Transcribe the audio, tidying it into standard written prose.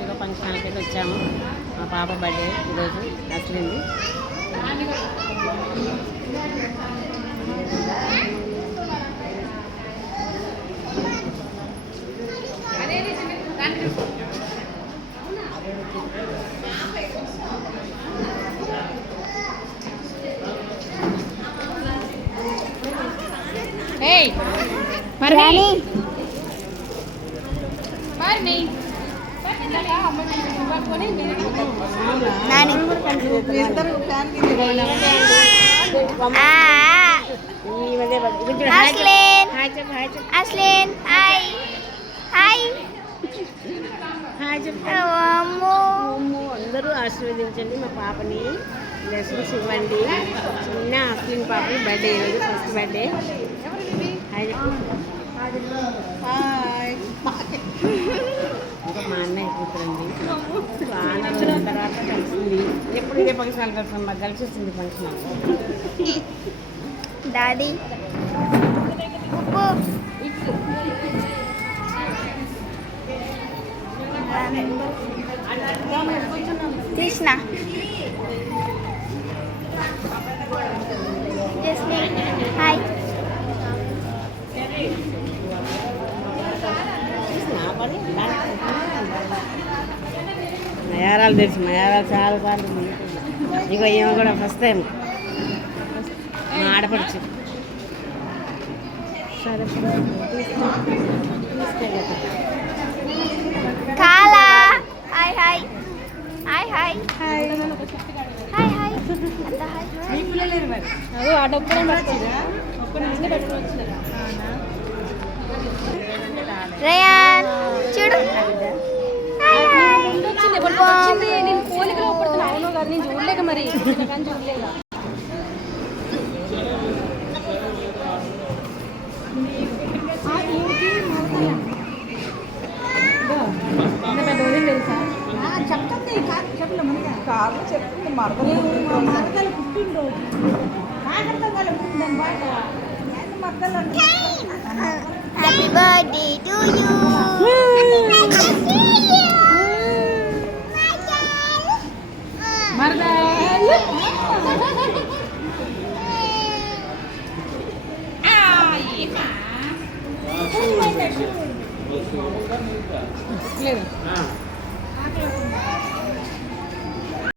శివ ఫంక్షన్కి వచ్చాము. మా పాప బర్త్డే ఈరోజు అసలింది. మరి అందరూ ఆశీర్వదించండి మా పాపని, బ్లెస్సింగ్స్ ఇవ్వండి. చిన్న అస్లిన్ పాపని బర్త్డే ఈరోజు ఫస్ట్ బర్త్డే. మా అన్నయ్య కూతురండి, చాలా రోజుల తర్వాత కలిసింది. ఎప్పుడు ఇదే ఫంక్షన్ కలిసి మాకు కలిసి వస్తుంది ఫంక్షన్. డాడీ తీసిన హాయ్ మయారాలు తెలుసు, మయారాలు చాలా సార్లు. ఇక ఏమో కూడా ఫస్ట్ టైం మా ఆడపడుచు. సరే కాలా hi hi hi hi hi hi hi అది ఆడొప్పుడే పెట్టుకోవచ్చు. రేయాన్ చూడు నేను పోలికలో పడుతున్నా. అవును కదా, నేను చూడలేక మరి కానీ చూడలేక. తెలుసా చెప్తుంది కాదు చెప్తుంది మరదలు పుట్టిండు హ్యాపీ బర్త్డే టు యూ లేదు.